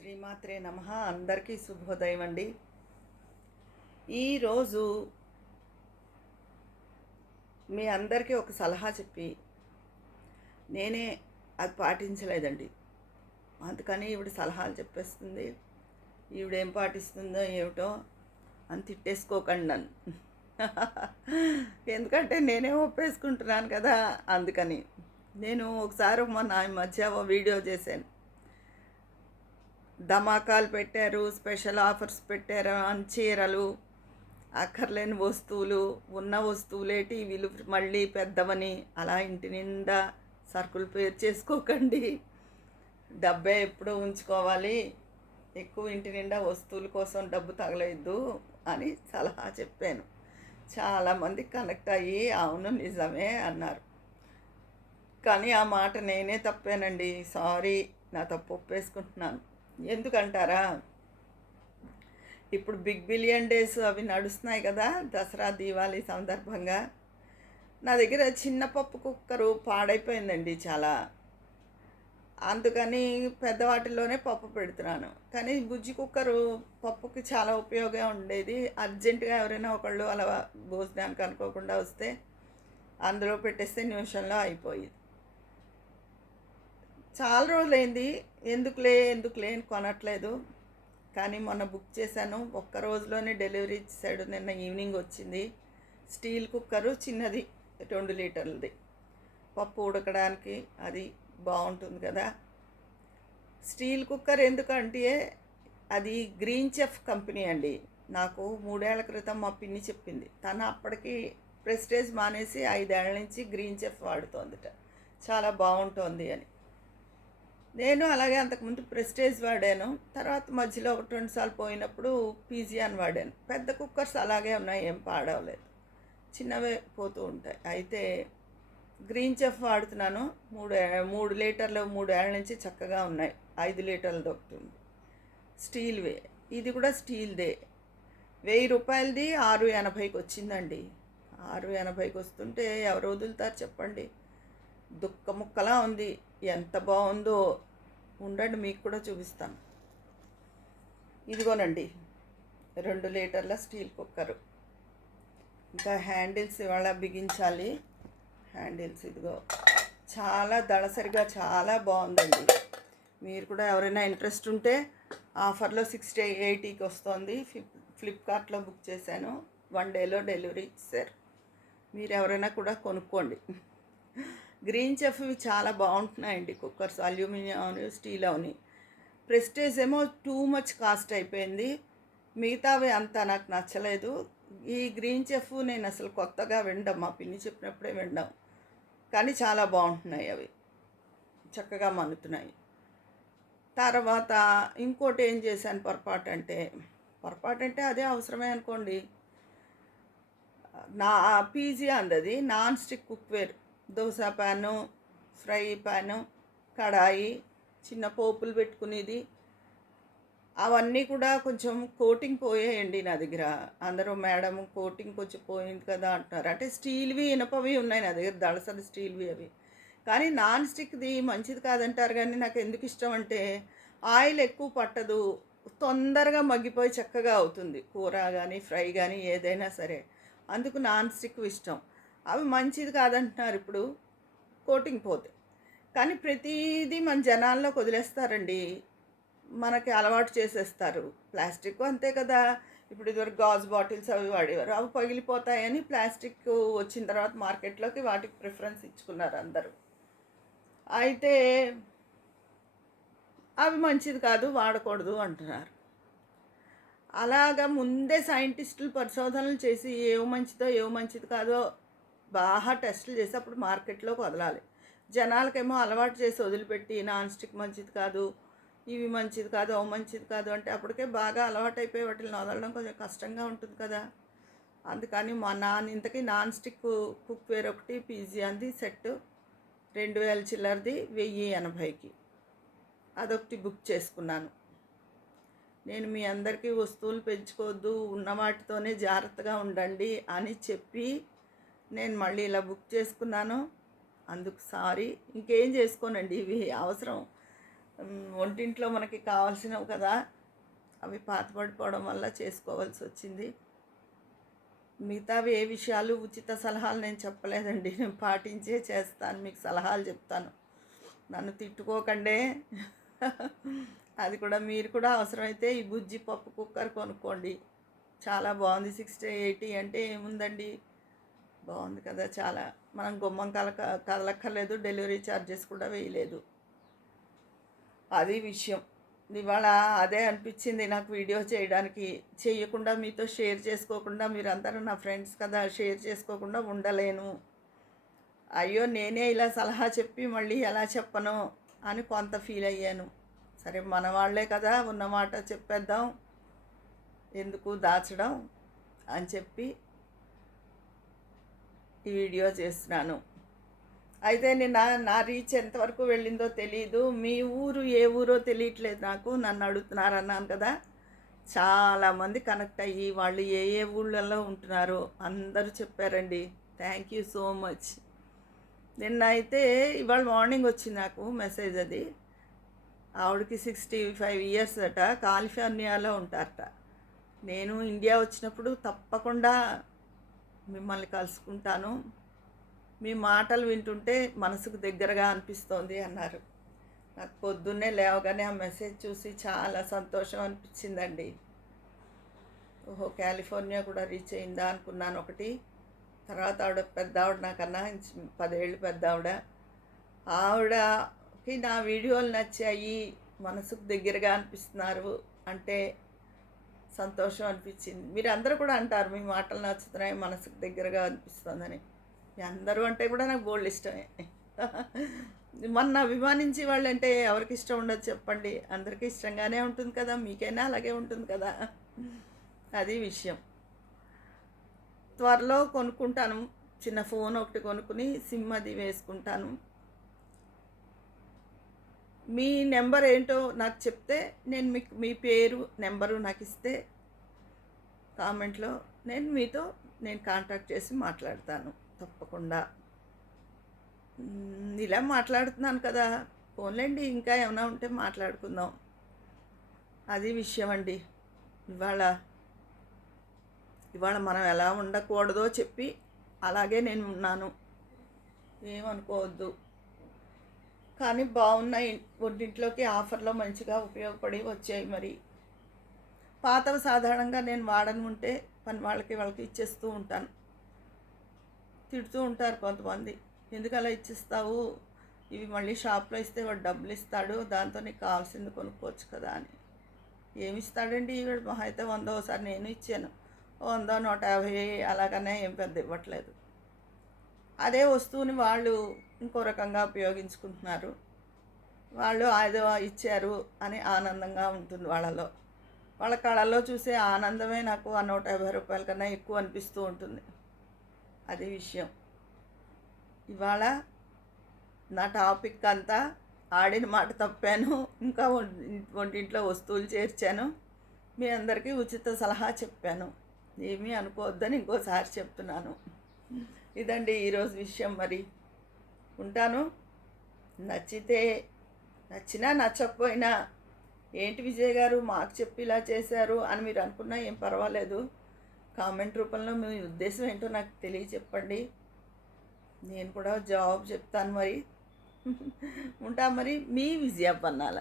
శ్రీమాత్రే నమః. అందరికీ శుభోదయం అండి. ఈరోజు మీ అందరికీ ఒక సలహా చెప్పి నేనే అది పాటించలేదండి. అందుకని ఈవిడ సలహాలు చెప్పేస్తుంది. ఈవిడేం పాటిస్తుందో ఏమిటో అని తిట్టేసుకోకండి నన్ను. ఎందుకంటే నేనే ఒప్పేసుకుంటున్నాను కదా, అందుకని. నేను ఒకసారి మొన్న ఈ మధ్య ఓ వీడియో చేశాను. ధమాకాలు పెట్టారు, స్పెషల్ ఆఫర్స్ పెట్టారు అని చీరలు, అక్కర్లేని వస్తువులు, ఉన్న వస్తువులే టీవీలు మళ్ళీ పెద్దవని అలా ఇంటి నిండా సరుకులు పేరు చేసుకోకండి. డబ్బే ఎప్పుడూ ఉంచుకోవాలి, ఎక్కువ ఇంటి నిండా వస్తువుల కోసం డబ్బు తగలొద్దు అని సలహా చెప్పాను. చాలామంది కనెక్ట్ అయ్యి అవును నిజమే అన్నారు. కానీ ఆ మాట నేనే తప్పానండి. సారీ, నా తప్పు ఒప్పేసుకుంటున్నాను. ఎందుకంటారా, ఇప్పుడు బిగ్ బిలియన్ డేస్ అవి నడుస్తున్నాయి కదా, దసరా దీవాళీ సందర్భంగా. నా దగ్గర చిన్న పప్పు కుక్కరు పాడైపోయిందండి చాలా. అందుకని పెద్ద వాటిల్లోనే పప్పు పెడుతున్నాను. కానీ బుజ్జి కుక్కరు పప్పుకి చాలా ఉపయోగం ఉండేది. అర్జెంటుగా ఎవరైనా ఒకళ్ళు అలా భోజనానికి అనుకోకుండా వస్తే అందులో పెట్టేస్తే నిమిషంలో అయిపోయేది. చాలా రోజులైంది, ఎందుకులే అని కొనట్లేదు. కానీ మొన్న బుక్ చేశాను, ఒక్క రోజులోనే డెలివరీ ఇచ్చాడు. నిన్న ఈవినింగ్ వచ్చింది. స్టీల్ కుక్కరు, చిన్నది, 2 లీటర్లది. పప్పు ఉడకడానికి అది బాగుంటుంది కదా. స్టీల్ కుక్కర్ ఎందుకంటే అది గ్రీన్ చెఫ్ కంపెనీ అండి. నాకు 3 ఏళ్ల క్రితం మా పిన్ని చెప్పింది. తను అప్పటికి ప్రెస్టేజ్ మానేసి 5 ఏళ్ల నుంచి గ్రీన్ చెఫ్ వాడుతోందిట, చాలా బాగుంటుంది అని. నేను అలాగే అంతకుముందు ప్రెస్టేజ్ వాడాను. తర్వాత మధ్యలో 1-2 సార్లు పోయినప్పుడు పీజియాన్ వాడాను. పెద్ద కుక్కర్స్ అలాగే ఉన్నాయి, ఏం పాడవలేదు, చిన్నవే పోతూ ఉంటాయి. అయితే గ్రీన్ చెఫ్ వాడుతున్నాను. 3 లీటర్లు 3 ఏళ్ల నుంచి చక్కగా ఉన్నాయి. 5 లీటర్లు దొరుకుతుంది, స్టీల్వే. ఇది కూడా స్టీల్దే. 1000 రూపాయలది 680కి వచ్చిందండి. 680కి వస్తుంటే ఎవరు వదులుతారు చెప్పండి. దుక్క ముక్కలా ఉంది. ఎంత బాగుందో ఉండండి, మీకు కూడా చూపిస్తాను. ఇదిగోనండి 2 లీటర్ల స్టీల్ కుక్కరు. ఇంకా హ్యాండిల్స్ ఇవాళ బిగించాలి. హ్యాండిల్స్ ఇదిగో చాలా దళసరిగా చాలా బాగుందండి. మీరు కూడా ఎవరైనా ఇంట్రెస్ట్ ఉంటే ఆఫర్లో 60-80కి వస్తుంది. ఫ్లిప్కార్ట్లో బుక్ చేశాను. 1 డేలో డెలివరీ ఇచ్చారు. మీరు ఎవరైనా కూడా కొనుక్కోండి. గ్రీన్ చెఫ్వి చాలా బాగుంటున్నాయండి కుక్కర్స్, అల్యూమినియం అవని స్టీల్ అవని. ప్రెస్టేజ్ ఏమో టూ మచ్ కాస్ట్ అయిపోయింది. మిగతావి అంత నాకు నచ్చలేదు. ఈ గ్రీన్ చెఫ్ నేను అసలు కొత్తగా వినడం, మా పిన్ని చెప్పినప్పుడే వినడం. కానీ చాలా బాగుంటున్నాయి అవి, చక్కగా మన్నుతున్నాయి. తర్వాత ఇంకోటి ఏం చేశాను పొరపాటు అంటే అదే అవసరమే అనుకోండి. నా పీజీ అందది non stick cookware, dosa pan, fry pan, కడాయి, చిన్న పోపులు పెట్టుకునేది, అవన్నీ కూడా కొంచెం కోటింగ్ పోయాయండి నా దగ్గర. అందరూ మేడం కోటింగ్ కొంచెం పోయింది కదా అంటున్నారు. అంటే స్టీల్వి ఇనపవి ఉన్నాయి నా దగ్గర, దళసరి స్టీల్వి అవి. కానీ నాన్ స్టిక్ది మంచిది కాదంటారు. కానీ నాకు ఎందుకు ఇష్టం అంటే ఆయిల్ ఎక్కువ పట్టదు, తొందరగా మగ్గిపోయి చక్కగా అవుతుంది కూర కానీ ఫ్రై కానీ ఏదైనా సరే. అందుకు నాన్ స్టిక్ ఇష్టం. అవి మంచిది కాదంటున్నారు ఇప్పుడు, కోటింగ్ పోతే. కానీ ప్రతిదీ మన జనాల్లోకి వదిలేస్తారండి, మనకి అలవాటు చేసేస్తారు. ప్లాస్టిక్ అంతే కదా. ఇప్పుడు ఇదివరకు గాజు బాటిల్స్ అవి వాడేవారు, అవి పగిలిపోతాయని ప్లాస్టిక్ వచ్చిన తర్వాత మార్కెట్లోకి వాటికి ప్రిఫరెన్స్ ఇచ్చుకున్నారు అందరూ. అయితే అవి మంచిది కాదు, వాడకూడదు అంటున్నారు. అలాగా ముందే సైంటిస్టులు పరిశోధనలు చేసి ఏవి మంచిదో ఏవి మంచిది కాదో బాగా టెస్టులు చేసి అప్పుడు మార్కెట్లోకి వదలాలి. జనాలకేమో అలవాటు చేసి వదిలిపెట్టి నాన్ స్టిక్ మంచిది కాదు, ఇవి మంచిది కాదు, అవి మంచిది కాదు అంటే అప్పటికే బాగా అలవాటు అయిపోయి వాటిని వదలడం కొంచెం కష్టంగా ఉంటుంది కదా. అందుకని మా ఇంతకీ నాన్ స్టిక్ కుక్వేర్ ఒకటి పీజీ అంది సెట్ 2000 చిల్లరది 1080కి అదొకటి బుక్ చేసుకున్నాను. నేను మీ అందరికీ వస్తువులు పెంచుకోవద్దు, ఉన్న వాటితోనే జాగ్రత్తగా ఉండండి అని చెప్పి నేను మళ్ళీ ఇలా బుక్ చేసుకున్నాను. అందుకు సారీ. ఇంకేం చేసుకోనండి, ఇవి అవసరం. వంటింట్లో మనకి కావాల్సినవి కదా, అవి పాతపడిపోవడం వల్ల చేసుకోవాల్సి వచ్చింది. మిగతావి ఏ విషయాలు ఉచిత సలహాలు నేను చెప్పలేదండి. నేను పాటించే చేస్తాను, మీకు సలహాలు చెప్తాను. నన్ను తిట్టుకోకండే. అది కూడా మీరు కూడా అవసరమైతే ఈ బుజ్జి పప్పు కుక్కర్ కొనుక్కోండి. చాలా బాగుంది. 60-80 అంటే ఏముందండి, బాగుంది కదా చాలా. మనం గుమ్మం కదలక్కర్లేదు, డెలివరీ ఛార్జెస్ కూడా వేయలేదు. అది విషయం. ఇవాళ అదే అనిపించింది నాకు వీడియో చేయడానికి. చేయకుండా మీతో షేర్ చేసుకోకుండా, మీరందరూ నా ఫ్రెండ్స్ కదా, షేర్ చేసుకోకుండా ఉండలేను. అయ్యో నేనే ఇలా సలహా చెప్పి మళ్ళీ ఎలా చెప్పను అని కొంత ఫీల్ అయ్యాను. సరే మన వాళ్ళే కదా, ఉన్నమాట చెప్పేద్దాం, ఎందుకు దాచడం అని చెప్పి ఈ వీడియో చేస్తున్నాను. అయితే నా రీచ్ ఎంతవరకు వెళ్ళిందో తెలియదు. మీ ఊరు ఏ ఊరో తెలియట్లేదు నాకు. నన్ను అడుగుతున్నారు అన్నాను కదా, చాలామంది కనెక్ట్ అయ్యి వాళ్ళు ఏ ఏ ఊళ్ళల్లో ఉంటున్నారో అందరూ చెప్పారండి. Thank you so much. నిన్న అయితే ఇవాళ మార్నింగ్ వచ్చింది నాకు మెసేజ్. అది ఆవిడకి 65 ఇయర్స్ అట, కాలిఫోర్నియాలో ఉంటారట. నేను ఇండియా వచ్చినప్పుడు తప్పకుండా మిమ్మల్ని కలుసుకుంటాను, మీ మాటలు వింటుంటే మనసుకు దగ్గరగా అనిపిస్తోంది అన్నారు. నాకు పొద్దున్నే లేవగానే ఆ మెసేజ్ చూసి చాలా సంతోషం అనిపించిందండి. ఓహో కాలిఫోర్నియా కూడా రీచ్ అయిందా అనుకున్నాను ఒకటి. తర్వాత ఆవిడ పెద్ద ఆవిడ, నాకన్నా 10 ఏళ్ళు పెద్ద ఆవిడకి నా వీడియోలు నచ్చాయి, మనసుకు దగ్గరగా అనిపిస్తున్నారు అంటే సంతోషం అనిపించింది. మీరు అందరూ కూడా అంటారు మీ మాటలు నచ్చుతున్నాయి, మనసుకు దగ్గరగా అనిపిస్తుందని. మీ అందరూ అంటే కూడా నాకు బోల్డ్ ఇష్టమే. మొన్న అభిమానించే వాళ్ళు అంటే ఎవరికి ఇష్టం ఉండదు చెప్పండి, అందరికీ ఇష్టంగానే ఉంటుంది కదా, మీకైనా అలాగే ఉంటుంది కదా. అది విషయం. త్వరలో కొనుక్కుంటాను, చిన్న ఫోన్ ఒకటి కొనుక్కుని సిమ్ అది వేసుకుంటాను. మీ నెంబర్ ఏంటో నాకు చెప్తే నేను మీకు మీ పేరు నెంబరు నాకు ఇస్తే కామెంట్లో మీతో కాంటాక్ట్ చేసి మాట్లాడతాను తప్పకుండా. ఇలా మాట్లాడుతున్నాను కదా, ఫోన్లేండి, ఇంకా ఏమైనా ఉంటే మాట్లాడుకుందాం. అది విషయం అండి. ఇవాళ మనం ఎలా ఉండకూడదో చెప్పి అలాగే నేను ఉన్నాను, ఏమనుకోవద్దు. కానీ బాగున్నాయి, వంటింట్లోకి ఆఫర్లో మంచిగా ఉపయోగపడి వచ్చాయి. మరి పాతవి సాధారణంగా నేను వాడను ఉంటే పని వాళ్ళకి ఇచ్చేస్తూ ఉంటాను. తిడుతూ ఉంటారు కొంతమంది, ఎందుకు అలా ఇచ్చిస్తావు, ఇవి మళ్ళీ షాప్లో ఇస్తే వాడు డబ్బులు ఇస్తాడు, దాంతో నీకు కావాల్సింది కొనుక్కోవచ్చు కదా అని. ఏమిస్తాడండి వీడు, మహా అయితే 100 ఒకసారి నేను ఇచ్చాను, 100 150 అలాగనే ఏం పెద్ద ఇవ్వట్లేదు. అదే వస్తువుని వాళ్ళు ఇంకో రకంగా ఉపయోగించుకుంటున్నారు, వాళ్ళు ఏదో ఇచ్చారు అని ఆనందంగా ఉంటుంది వాళ్ళలో. వాళ్ళ కళల్లో చూసే ఆనందమే నాకు 150 రూపాయల కన్నా ఎక్కువ అనిపిస్తూ ఉంటుంది. అది విషయం. ఇవాళ నా టాపిక్ అంతా ఆడిన మాట తప్పాను, ఇంకా వంటింట్లో వస్తువులు చేర్చాను, మీ అందరికీ ఉచిత సలహా చెప్పాను, ఏమీ అనుకోవద్దని ఇంకోసారి చెప్తున్నాను. ఇదండి ఈరోజు విషయం. మరి ఉంటాను. నచ్చినా నచ్చకపోయినా ఏంటి విజయ్ గారు మాకు చెప్పి ఇలా చేశారు అని మీరు అనుకున్నా ఏం పర్వాలేదు, కామెంట్ రూపంలో మీ ఉద్దేశం ఏంటో నాకు చెప్పండి, నేను కూడా జవాబు చెప్తాను. మరి ఉంటా. మరి మీ విజయ పన్నాల.